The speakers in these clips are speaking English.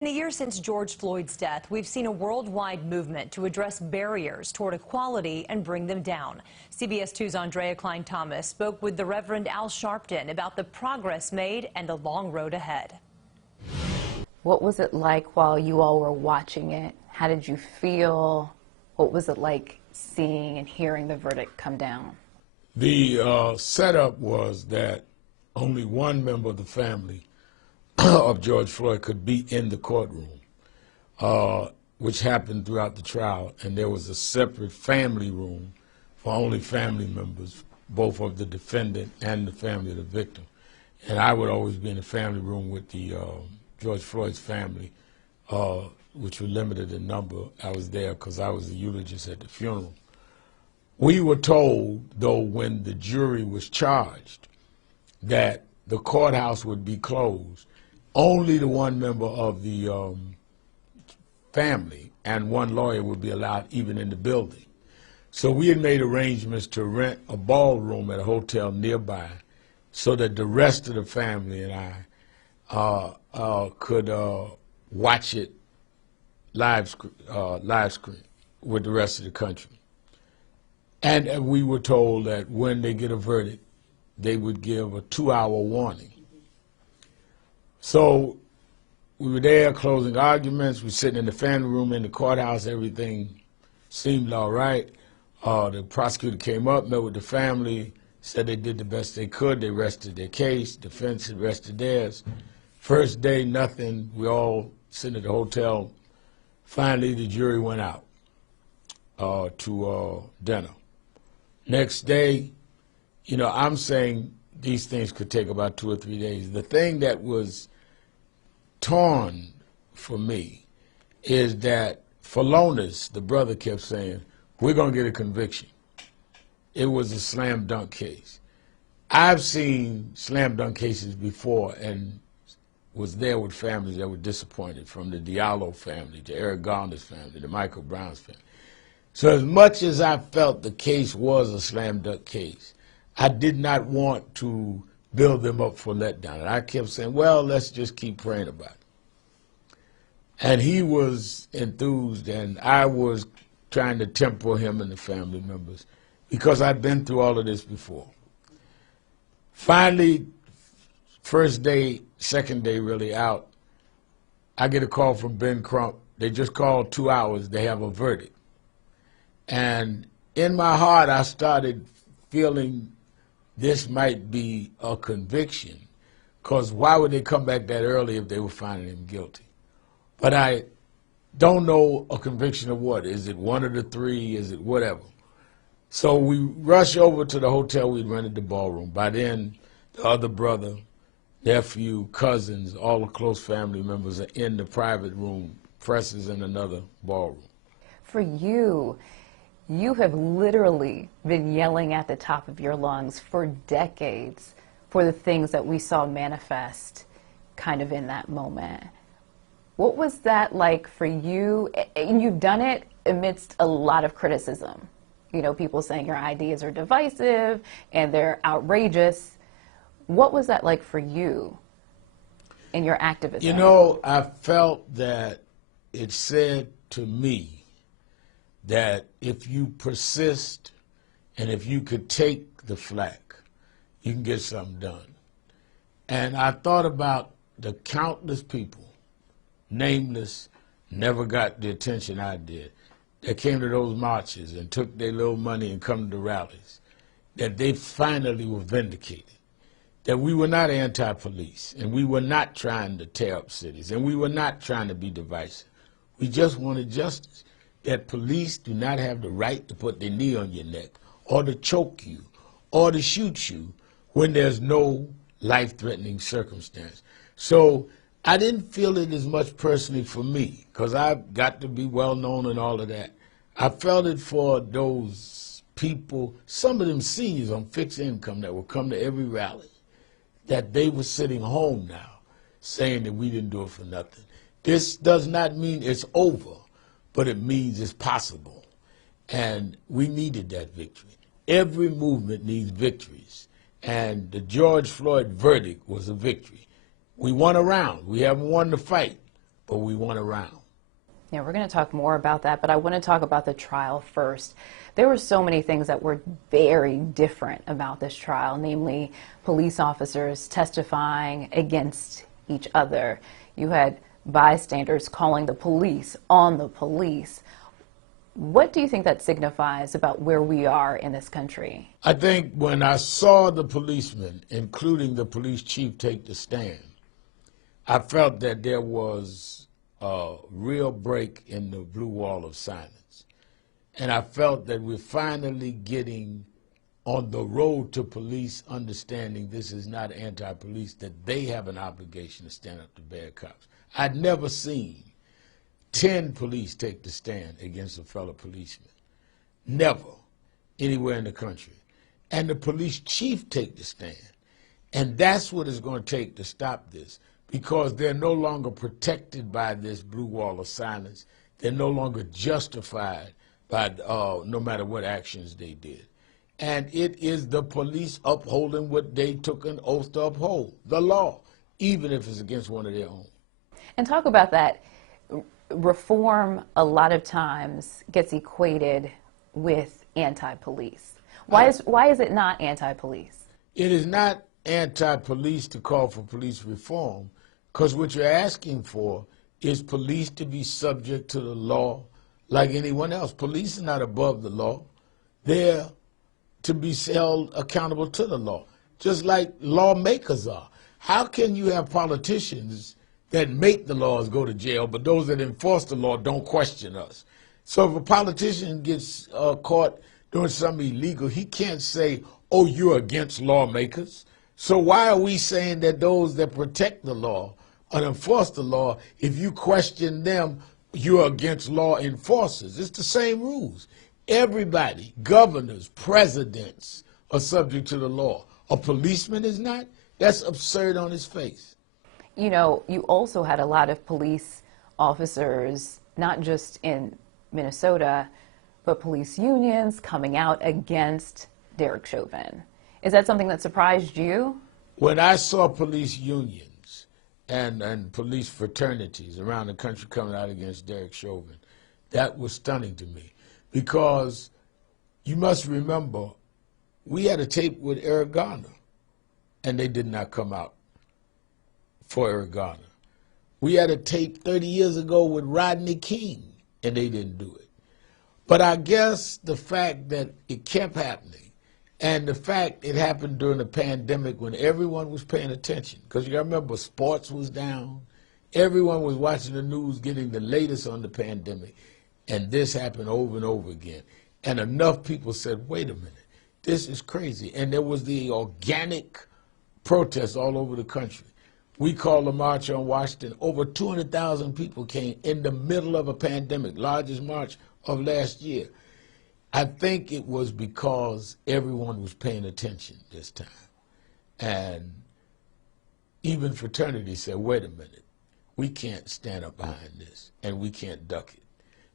In the year since George Floyd's death, we've seen a worldwide movement to address barriers toward equality and bring them down. CBS 2's Aundrea Cline-Thomas spoke with the Reverend Al Sharpton about the progress made and the long road ahead. What was it like while you all were watching it? How did you feel? What was it like seeing and hearing the verdict come down? The setup was that only one member of the family of George Floyd could be in the courtroom, which happened throughout the trial, and there was a separate family room for only family members, both of the defendant and the family of the victim. And I would always be in the family room with the George Floyd's family, which were limited in number. I was there because I was the eulogist at the funeral. We were told, though, when the jury was charged, that the courthouse would be closed. Only the one member of the family and one lawyer would be allowed even in the building. So we had made arrangements to rent a ballroom at a hotel nearby so that the rest of the family and I could watch it live screen with the rest of the country. And we were told that when they get a verdict, they would give a 2-hour warning. So we were there closing arguments. We were sitting in the family room in the courthouse. Everything seemed all right. The prosecutor came up, met with the family, said they did the best they could. They rested their case. Defense had rested theirs. First day, nothing. We all sitting at the hotel. Finally, the jury went out to dinner. Next day, you know, I'm saying these things could take about 2 or 3 days. The thing that was torn for me is that Phalonis, the brother, kept saying, we're going to get a conviction. It was a slam dunk case. I've seen slam dunk cases before and was there with families that were disappointed, from the Diallo family, to Eric Garner's family, to Michael Brown's family. So as much as I felt the case was a slam dunk case, I did not want to build them up for letdown. And I kept saying, well, let's just keep praying about it. And he was enthused, and I was trying to temper him and the family members because I'd been through all of this before. Finally, first day, second day really out, I get a call from Ben Crump. They just called 2 hours. They have a verdict. And in my heart, I started feeling this might be a conviction, because why would they come back that early if they were finding him guilty? But I don't know a conviction of what. Is it one of the three? Is it whatever? So we rush over to the hotel. We rented the ballroom. By then, the other brother, nephew, cousins, all the close family members are in the private room. Press is in another ballroom. For you, you have literally been yelling at the top of your lungs for decades for the things that we saw manifest kind of in that moment. What was that like for you? And you've done it amidst a lot of criticism. You know, people saying your ideas are divisive and they're outrageous. What was that like for you in your activism? You know, I felt that it said to me that if you persist and if you could take the flack, you can get something done. And I thought about the countless people, nameless, never got the attention I did, that came to those marches and took their little money and come to the rallies, that they finally were vindicated, that we were not anti-police, and we were not trying to tear up cities, and we were not trying to be divisive. We just wanted justice, that police do not have the right to put their knee on your neck or to choke you or to shoot you when there's no life-threatening circumstance. So I didn't feel it as much personally for me, because I've got to be well-known and all of that. I felt it for those people, some of them seniors on fixed income that would come to every rally, that they were sitting home now saying that we didn't do it for nothing. This does not mean it's over, but it means it's possible. And we needed that victory. Every movement needs victories. And the George Floyd verdict was a victory. We won a round. We haven't won the fight, but we went around. Yeah, we're going to talk more about that, but I want to talk about the trial first. There were so many things that were very different about this trial, namely police officers testifying against each other. You had bystanders calling the police on the police. What do you think that signifies about where we are in this country? I think when I saw the policemen, including the police chief, take the stand, I felt that there was a real break in the blue wall of silence. And I felt that we're finally getting on the road to police understanding this is not anti-police, that they have an obligation to stand up to bad cops. I'd never seen 10 police take the stand against a fellow policeman. Never, anywhere in the country. And the police chief take the stand. And that's what it's going to take to stop this, because they're no longer protected by this blue wall of silence. They're no longer justified by no matter what actions they did. And it is the police upholding what they took an oath to uphold, the law, even if it's against one of their own. And talk about that. Reform a lot of times gets equated with anti-police. Why is it not anti-police? It is not anti-police to call for police reform, because what you're asking for is police to be subject to the law like anyone else. Police are not above the law. They're to be held accountable to the law, just like lawmakers are. How can you have politicians that make the laws go to jail, but those that enforce the law don't question us? So if a politician gets caught doing something illegal, he can't say, oh, you're against lawmakers. So why are we saying that those that protect the law and enforce the law, if you question them, you're against law enforcers? It's the same rules. Everybody, governors, presidents, are subject to the law. A policeman is not? That's absurd on its face. You know, you also had a lot of police officers, not just in Minnesota, but police unions coming out against Derek Chauvin. Is that something that surprised you? When I saw police unions and police fraternities around the country coming out against Derek Chauvin, that was stunning to me. Because you must remember, we had a tape with Eric Garner, and they did not come out for Eric Garner. We had a tape 30 years ago with Rodney King, and they didn't do it. But I guess the fact that it kept happening, and the fact it happened during the pandemic when everyone was paying attention, because you got to remember, sports was down, everyone was watching the news, getting the latest on the pandemic, and this happened over and over again. And enough people said, wait a minute, this is crazy. And there was the organic protests all over the country. We called the March on Washington. Over 200,000 people came in the middle of a pandemic, largest march of last year. I think it was because everyone was paying attention this time. And even fraternity said, wait a minute, we can't stand up behind this, and we can't duck it.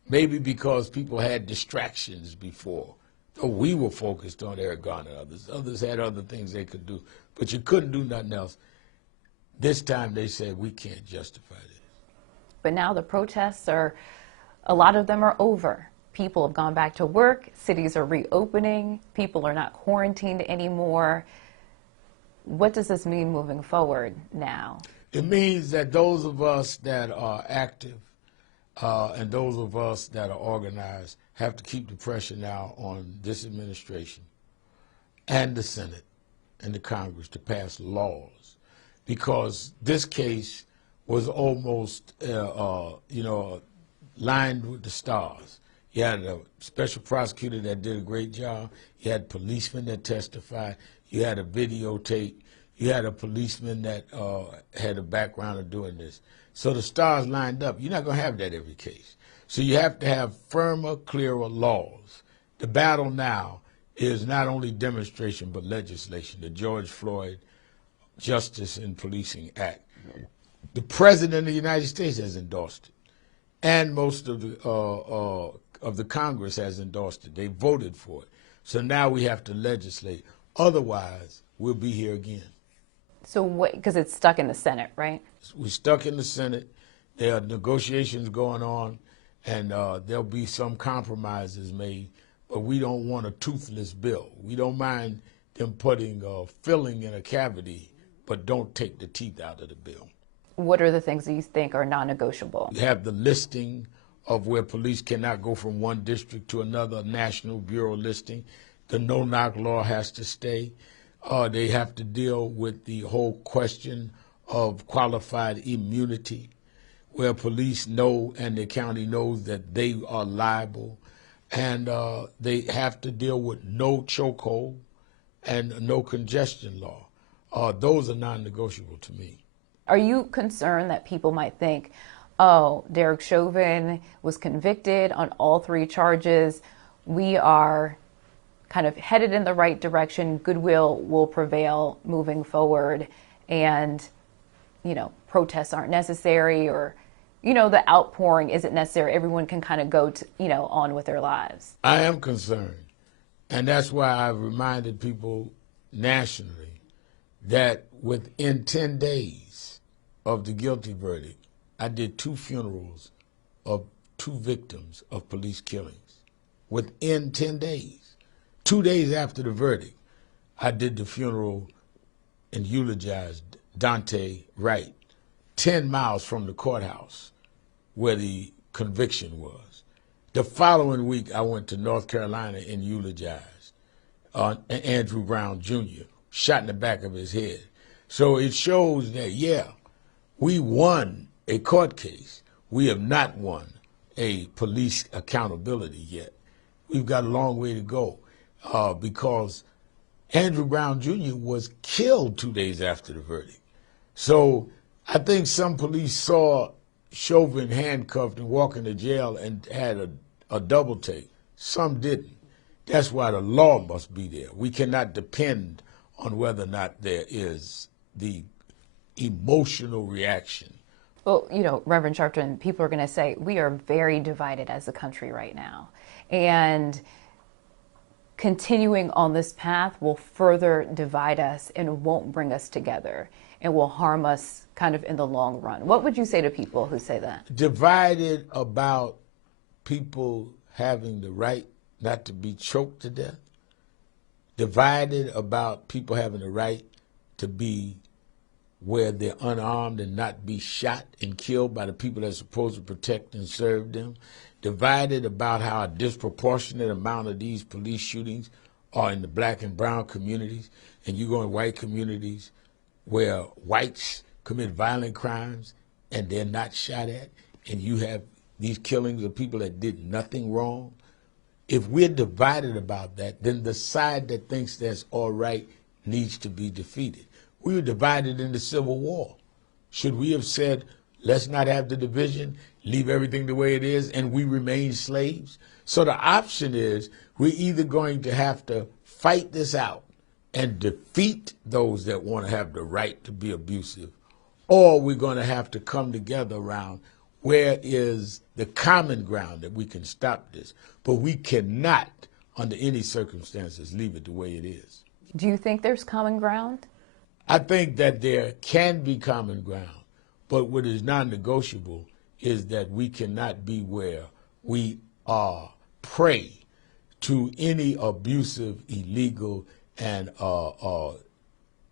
Maybe because people had distractions before. So we were focused on Eric Garner and others. Others had other things they could do, but you couldn't do nothing else. This time they said, we can't justify this. But now the protests a lot of them are over. People have gone back to work, cities are reopening, people are not quarantined anymore. What does this mean moving forward now? It means that those of us that are active and those of us that are organized have to keep the pressure now on this administration and the Senate and the Congress to pass laws, because this case was almost, lined with the stars. You had a special prosecutor that did a great job. You had policemen that testified. You had a videotape. You had a policeman that had a background of doing this. So the stars lined up. You're not going to have that every case. So you have to have firmer, clearer laws. The battle now is not only demonstration but legislation, the George Floyd Justice in Policing Act. The President of the United States has endorsed it, and most of the Congress has endorsed it. They voted for it. So now we have to legislate. Otherwise, we'll be here again. So because it's stuck in the Senate, right? We're stuck in the Senate. There are negotiations going on, and there'll be some compromises made, but we don't want a toothless bill. We don't mind them putting filling in a cavity, but don't take the teeth out of the bill. What are the things that you think are non-negotiable? You have the listing of where police cannot go from one district to another, National Bureau listing. The no-knock law has to stay. They have to deal with the whole question of qualified immunity, where police know and the county knows that they are liable. And they have to deal with no chokehold and no congestion law. Those are non-negotiable to me. Are you concerned that people might think, oh, Derek Chauvin was convicted on all 3 charges, we are kind of headed in the right direction, goodwill will prevail moving forward, and, protests aren't necessary, or, the outpouring isn't necessary, everyone can kind of go, on with their lives? I am concerned, and that's why I've reminded people nationally that within 10 days of the guilty verdict, I did 2 funerals of 2 victims of police killings. Within 10 days. 2 days after the verdict, I did the funeral and eulogized Dante Wright, 10 miles from the courthouse where the conviction was. The following week, I went to North Carolina and eulogized Andrew Brown Jr., shot in the back of his head. So it shows that, yeah, we won a court case. We have not won a police accountability yet. We've got a long way to go because Andrew Brown Jr. was killed 2 days after the verdict. So I think some police saw Chauvin handcuffed and walking to jail and had a double take. Some didn't. That's why the law must be there. We cannot depend on whether or not there is the emotional reaction. Well, Reverend Sharpton, people are going to say we are very divided as a country right now. And continuing on this path will further divide us and won't bring us together and will harm us kind of in the long run. What would you say to people who say that? Divided about people having the right not to be choked to death. Divided about people having the right to be where they're unarmed and not be shot and killed by the people that are supposed to protect and serve them. Divided about how a disproportionate amount of these police shootings are in the black and brown communities, and you go in white communities where whites commit violent crimes and they're not shot at, and you have these killings of people that did nothing wrong. If we're divided about that, then the side that thinks that's all right needs to be defeated. We were divided in the Civil War. Should we have said, let's not have the division, leave everything the way it is, and we remain slaves? So the option is we're either going to have to fight this out and defeat those that want to have the right to be abusive, or we're going to have to come together around where is the common ground that we can stop this. But we cannot, under any circumstances, leave it the way it is. Do you think there's common ground? I think that there can be common ground, but what is non-negotiable is that we cannot be where we are prey to any abusive, illegal, and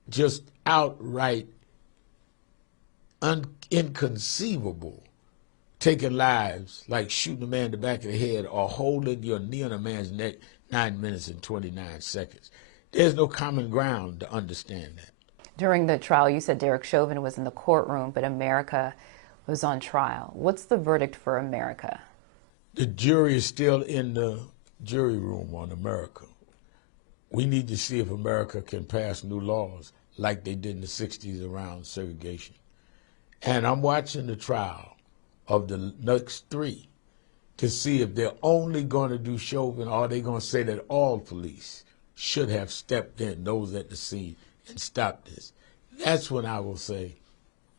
just outright inconceivable taking lives, like shooting a man in the back of the head or holding your knee on a man's neck 9 minutes and 29 seconds. There's no common ground to understand that. During the trial, you said Derek Chauvin was in the courtroom, but America was on trial. What's the verdict for America? The jury is still in the jury room on America. We need to see if America can pass new laws like they did in the 60s around segregation. And I'm watching the trial of the next 3 to see if they're only going to do Chauvin, or are they going to say that all police should have stepped in, those at the scene, and stopped this. That's when I will say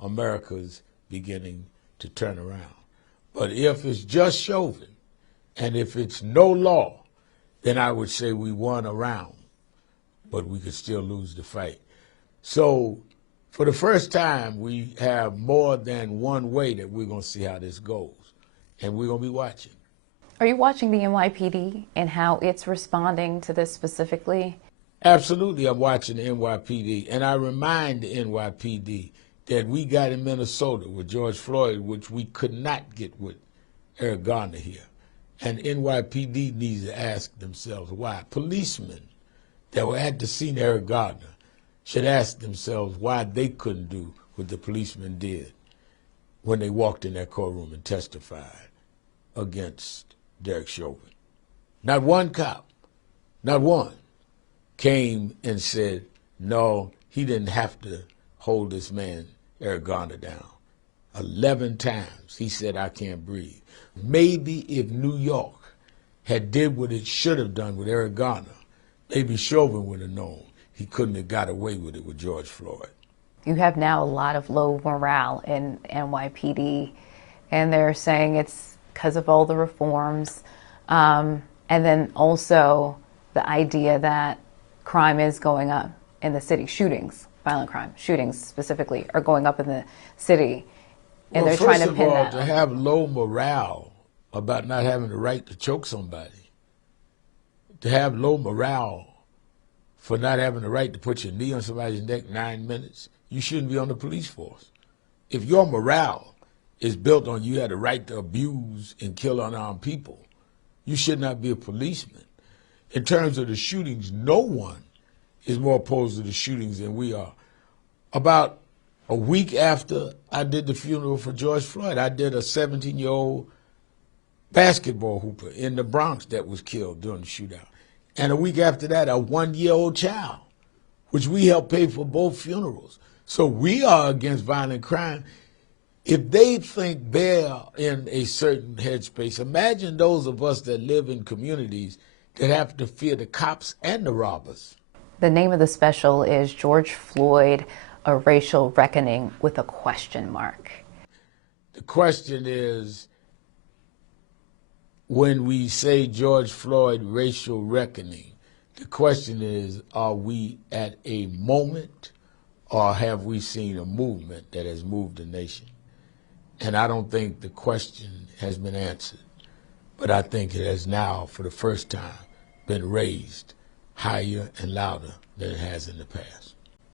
America's beginning to turn around. But if it's just Chauvin, and if it's no law, then I would say we won a round, but we could still lose the fight. So for the first time, we have more than one way that we're going to see how this goes, and we're going to be watching. Are you watching the NYPD and how it's responding to this specifically? Absolutely, I'm watching the NYPD, and I remind the NYPD that we got in Minnesota with George Floyd, which we could not get with Eric Garner here. And NYPD needs to ask themselves why. Policemen that were at the scene of Eric Garner should ask themselves why they couldn't do what the policemen did when they walked in that courtroom and testified against Derek Chauvin. Not one cop, not one, came and said, no, he didn't have to hold this man, Eric Garner, down. 11 times he said, I can't breathe. Maybe if New York had did what it should have done with Eric Garner, maybe Chauvin would have known he couldn't have got away with it with George Floyd. You have now a lot of low morale in NYPD, and they're saying it's because of all the reforms, and then also the idea that crime is going up in the city. Shootings, violent crime, shootings specifically, are going up in the city, and well, they're trying to pin that. First of all, to have low morale about not having the right to choke somebody, to have low morale for not having the right to put your knee on somebody's neck 9 minutes, you shouldn't be on the police force. If your morale is built on you had the right to abuse and kill unarmed people, you should not be a policeman. In terms of the shootings, no one is more opposed to the shootings than we are. About a week after I did the funeral for George Floyd, I did a 17-year-old basketball hooper in the Bronx that was killed during the shootout. And a week after that, a 1-year-old child, which we helped pay for both funerals. So we are against violent crime. If they think they're in a certain headspace, imagine those of us that live in communities that have to fear the cops and the robbers. The name of the special is George Floyd, A Racial Reckoning, with a question mark. The question is, when we say George Floyd, racial reckoning, the question is, are we at a moment or have we seen a movement that has moved the nation? And I don't think the question has been answered, but I think it has now, for the first time, been raised higher and louder than it has in the past.